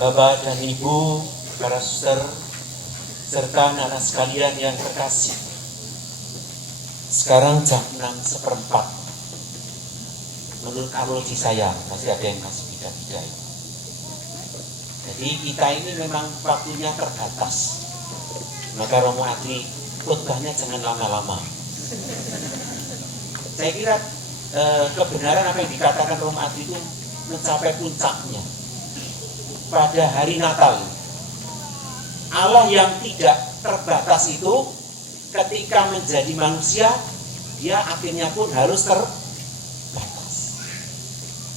Bapak dan Ibu, para suster, serta anak-anak sekalian yang terkasih. Sekarang jam 6:04. Menurut analogi saya, masih ada yang masih beda-beda. Jadi kita ini memang waktunya terbatas. Maka Romo Adri, khotbahnya jangan lama-lama. Saya kira kebenaran apa yang dikatakan Romo Adri itu mencapai puncaknya pada hari Natal. Allah yang tidak terbatas itu ketika menjadi manusia, dia akhirnya pun harus terbatas.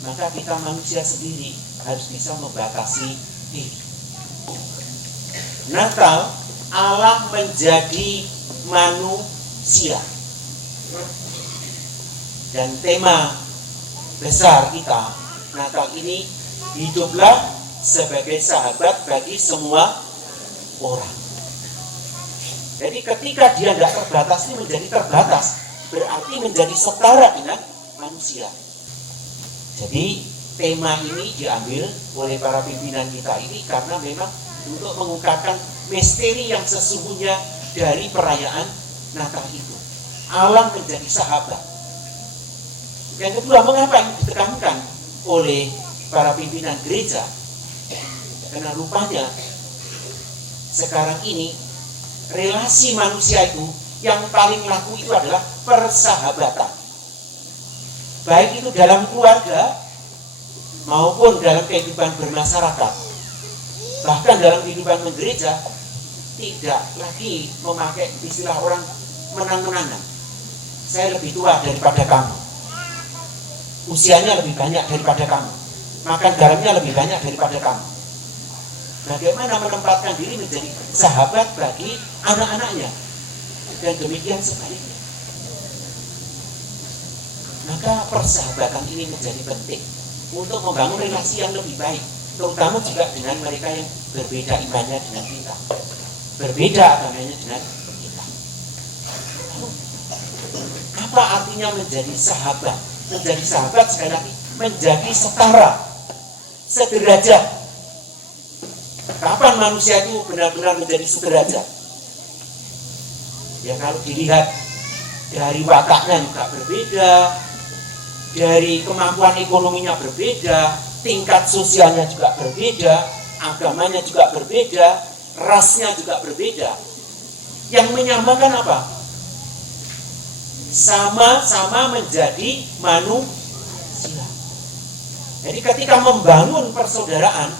Maka kita manusia sendiri harus bisa membatasi diri. Natal, Allah menjadi manusia. Dan tema besar kita Natal ini, hiduplah sebagai sahabat bagi semua orang. Jadi ketika dia tidak terbatas ini menjadi terbatas, berarti menjadi setara dengan manusia. Jadi tema ini diambil oleh para pimpinan kita ini karena memang untuk mengungkapkan misteri yang sesungguhnya dari perayaan Natal itu. Allah menjadi sahabat. Yang kedua, mengapa ini ditekankan oleh para pimpinan gereja? Karena rupanya sekarang ini relasi manusia itu yang paling laku itu adalah persahabatan. Baik itu dalam keluarga maupun dalam kehidupan bermasyarakat. Bahkan dalam kehidupan gereja tidak lagi memakai istilah orang menang-menangan. Saya lebih tua daripada kamu. Usianya lebih banyak daripada kamu. Makan garamnya lebih banyak daripada kamu. Bagaimana menempatkan diri menjadi sahabat bagi anak-anaknya, dan demikian sebaliknya. Maka persahabatan ini menjadi penting untuk membangun relasi yang lebih baik, terutama juga dengan mereka yang berbeda imannya dengan kita, berbeda agamanya dengan kita. Lalu, apa artinya menjadi sahabat? Menjadi sahabat sekali lagi menjadi setara, sederajat. Kapan manusia itu benar-benar menjadi sederajat? Ya kalau dilihat dari wataknya juga berbeda, dari kemampuan ekonominya berbeda, tingkat sosialnya juga berbeda, agamanya juga berbeda, rasnya juga berbeda. Yang menyamakan apa? Sama-sama menjadi manusia. Jadi ketika membangun persaudaraan,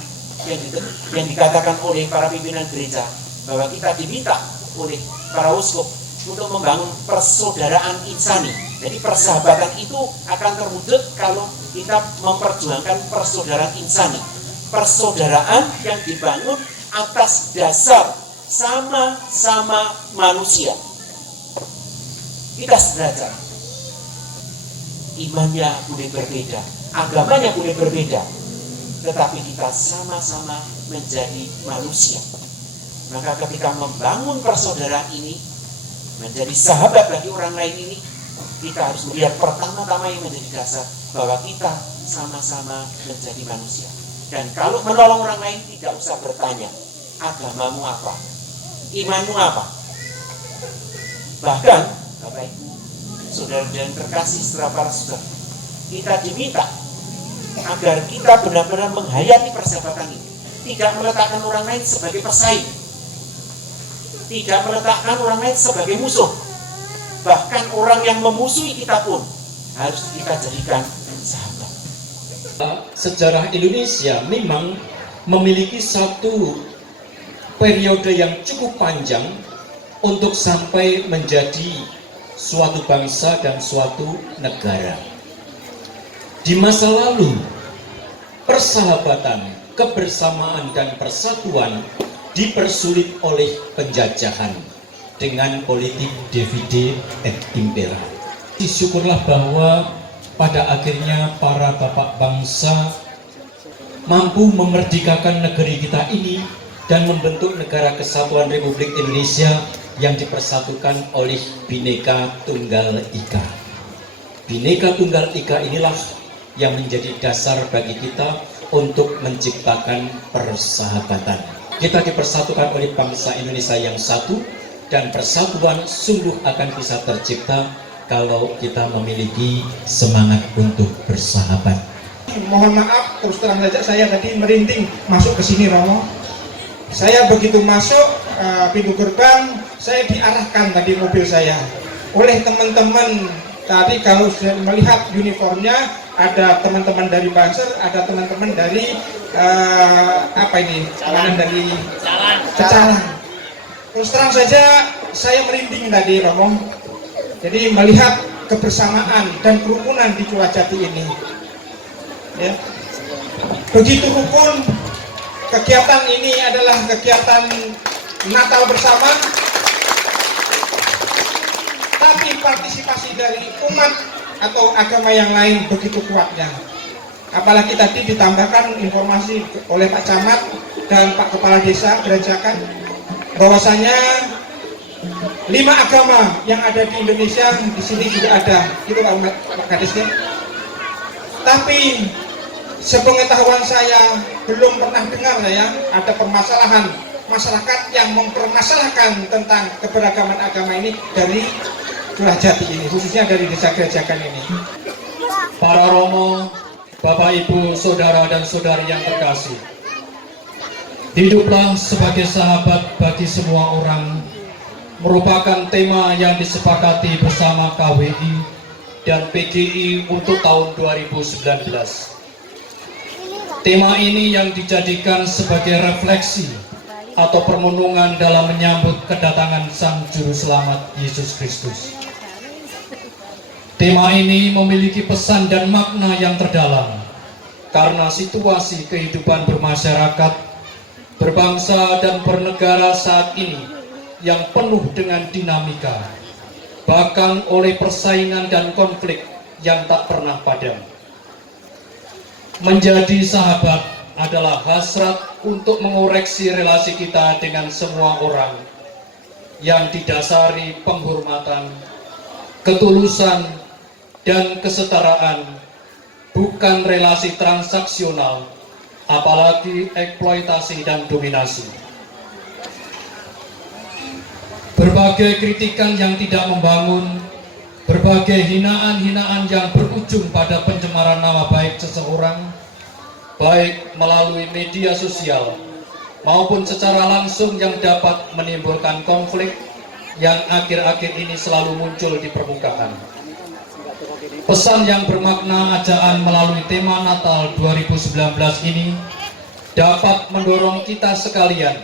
yang dikatakan oleh para pimpinan gereja bahwa kita diminta oleh para uskup untuk membangun persaudaraan insani. Jadi persahabatan itu akan terwujud kalau kita memperjuangkan persaudaraan insani. Persaudaraan yang dibangun atas dasar sama-sama manusia. Kita sederajat. Imannya boleh berbeda, agamanya boleh berbeda, tetapi kita sama-sama menjadi manusia. Maka ketika membangun persaudaraan ini, menjadi sahabat bagi orang lain ini, kita harus melihat pertama-tama yang menjadi dasar bahwa kita sama-sama menjadi manusia. Dan kalau menolong orang lain tidak usah bertanya, agamamu apa? Imanmu apa? Bahkan, Bapak Ibu, saudara dan terkasih setelah para saudara, kita diminta agar kita benar-benar menghayati persahabatan ini, tidak meletakkan orang lain sebagai pesaing, tidak meletakkan orang lain sebagai musuh. Bahkan orang yang memusuhi kita pun harus kita jadikan sahabat. Sejarah Indonesia memang memiliki satu periode yang cukup panjang untuk sampai menjadi suatu bangsa dan suatu negara. Di masa lalu, persahabatan, kebersamaan, dan persatuan dipersulit oleh penjajahan dengan politik divide et impera. Syukurlah bahwa pada akhirnya para bapak bangsa mampu memerdekakan negeri kita ini dan membentuk negara kesatuan Republik Indonesia yang dipersatukan oleh Bhinneka Tunggal Ika. Bhinneka Tunggal Ika inilah yang menjadi dasar bagi kita untuk menciptakan persahabatan. Kita dipersatukan oleh bangsa Indonesia yang satu, dan persatuan sungguh akan bisa tercipta kalau kita memiliki semangat untuk bersahabat. Mohon maaf, terus terang saja saya tadi merinding masuk ke sini, Romo. Saya begitu masuk pintu gerbang, saya diarahkan tadi mobil saya oleh teman-teman. Tadi kalau sudah melihat uniformnya, ada teman-teman dari Banser, ada teman-teman dari dari Pecalang. Terus terang saja saya merinding tadi, Romo. Jadi melihat kebersamaan dan kerukunan di Purwajati ini. Ya. Begitu rukun, kegiatan ini adalah kegiatan Natal bersama, tapi partisipasi dari umat atau agama yang lain begitu kuatnya. Apalagi tadi ditambahkan informasi oleh Pak Camat dan Pak Kepala Desa Beranjakan bahwasanya 5 agama yang ada di Indonesia di sini juga ada, gitu Pak Kades ya. Tapi sepengetahuan saya belum pernah dengar ya ada permasalahan masyarakat yang mempermasalahkan tentang keberagaman agama ini dari Purwajati ini, khususnya dari Desa Gerajakan ini. Para Romo, Bapak Ibu, Saudara dan Saudari yang terkasih, hiduplah sebagai sahabat bagi semua orang merupakan tema yang disepakati bersama KWI dan PGI untuk tahun 2019. Tema ini yang dijadikan sebagai refleksi atau permenungan dalam menyambut kedatangan Sang Juru Selamat Yesus Kristus. Tema ini memiliki pesan dan makna yang terdalam karena situasi kehidupan bermasyarakat, berbangsa dan bernegara saat ini yang penuh dengan dinamika, bahkan oleh persaingan dan konflik yang tak pernah padam. Menjadi sahabat adalah hasrat untuk mengoreksi relasi kita dengan semua orang yang didasari penghormatan, ketulusan, dan kesetaraan, bukan relasi transaksional, apalagi eksploitasi dan dominasi. Berbagai kritikan yang tidak membangun, berbagai hinaan-hinaan yang berujung pada pencemaran nama baik seseorang, baik melalui media sosial maupun secara langsung yang dapat menimbulkan konflik yang akhir-akhir ini selalu muncul di permukaan. Pesan yang bermakna ajaan melalui tema Natal 2019 ini dapat mendorong kita sekalian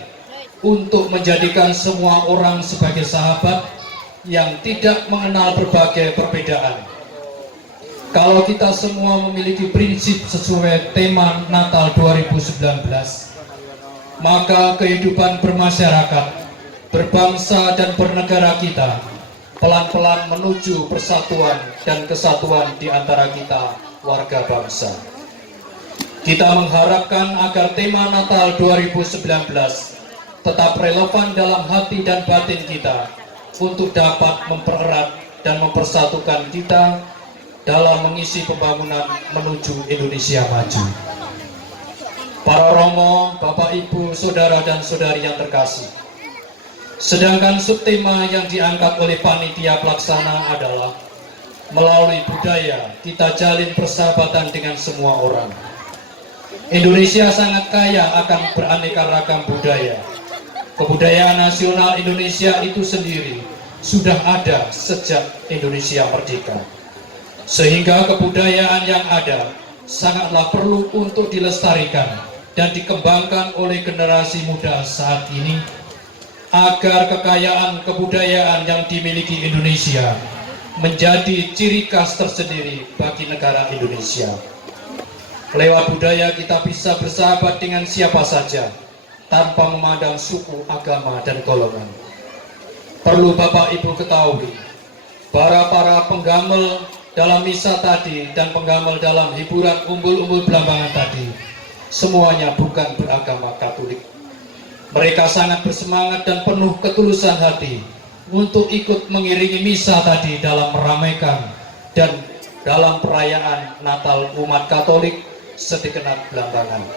untuk menjadikan semua orang sebagai sahabat yang tidak mengenal berbagai perbedaan. Kalau kita semua memiliki prinsip sesuai tema Natal 2019, maka kehidupan bermasyarakat, berbangsa dan bernegara kita pelan-pelan menuju persatuan dan kesatuan di antara kita warga bangsa. Kita mengharapkan agar tema Natal 2019 tetap relevan dalam hati dan batin kita untuk dapat mempererat dan mempersatukan kita dalam mengisi pembangunan menuju Indonesia maju. Para Romo, Bapak Ibu, Saudara dan Saudari yang terkasih, sedangkan subtema yang diangkat oleh panitia pelaksana adalah melalui budaya kita jalin persahabatan dengan semua orang. Indonesia sangat kaya akan beraneka ragam budaya. Kebudayaan nasional Indonesia itu sendiri sudah ada sejak Indonesia merdeka. Sehingga kebudayaan yang ada sangatlah perlu untuk dilestarikan dan dikembangkan oleh generasi muda saat ini agar kekayaan kebudayaan yang dimiliki Indonesia menjadi ciri khas tersendiri bagi negara Indonesia. Lewat budaya kita bisa bersahabat dengan siapa saja tanpa memandang suku, agama, dan golongan. Perlu Bapak Ibu ketahui, para penggamel dalam misa tadi dan penggamel dalam hiburan umbul-umbul belambangan tadi semuanya bukan beragama Katolik. Mereka sangat bersemangat dan penuh ketulusan hati untuk ikut mengiringi misa tadi dalam meramaikan dan dalam perayaan Natal umat Katolik sedekenap belambangan.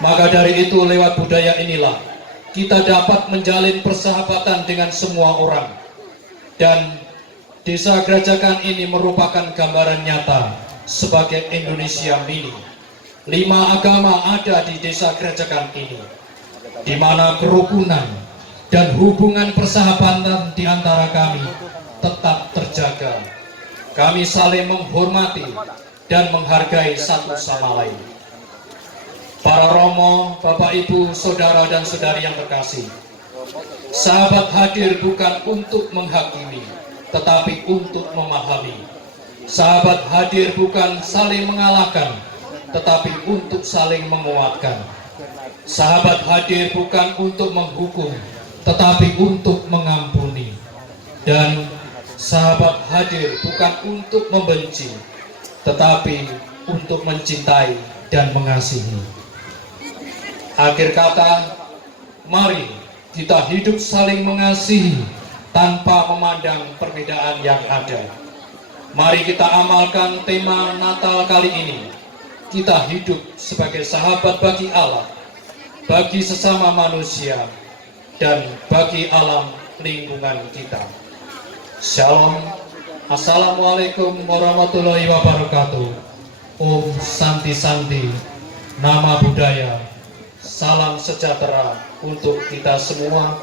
Maka dari itu lewat budaya inilah kita dapat menjalin persahabatan dengan semua orang. Dan Desa Gerajakan ini merupakan gambaran nyata sebagai Indonesia mini. 5 agama ada di Desa Gerajakan ini, di mana kerukunan dan hubungan persahabatan di antara kami tetap terjaga. Kami saling menghormati dan menghargai satu sama lain. Para romo, Bapak Ibu, saudara dan saudari yang terkasih, sahabat hadir bukan untuk menghakimi, tetapi untuk memahami. Sahabat hadir bukan saling mengalahkan, tetapi untuk saling menguatkan. Sahabat hadir bukan untuk menghukum, tetapi untuk mengampuni. Dan sahabat hadir bukan untuk membenci, tetapi untuk mencintai dan mengasihi. Akhir kata, mari kita hidup saling mengasihi tanpa memandang perbedaan yang ada. Mari kita amalkan tema Natal kali ini. Kita hidup sebagai sahabat bagi Allah, bagi sesama manusia, dan bagi alam lingkungan kita. Shalom. Assalamualaikum warahmatullahi wabarakatuh. Om Santi Santi. Nama budaya. Salam sejahtera untuk kita semua.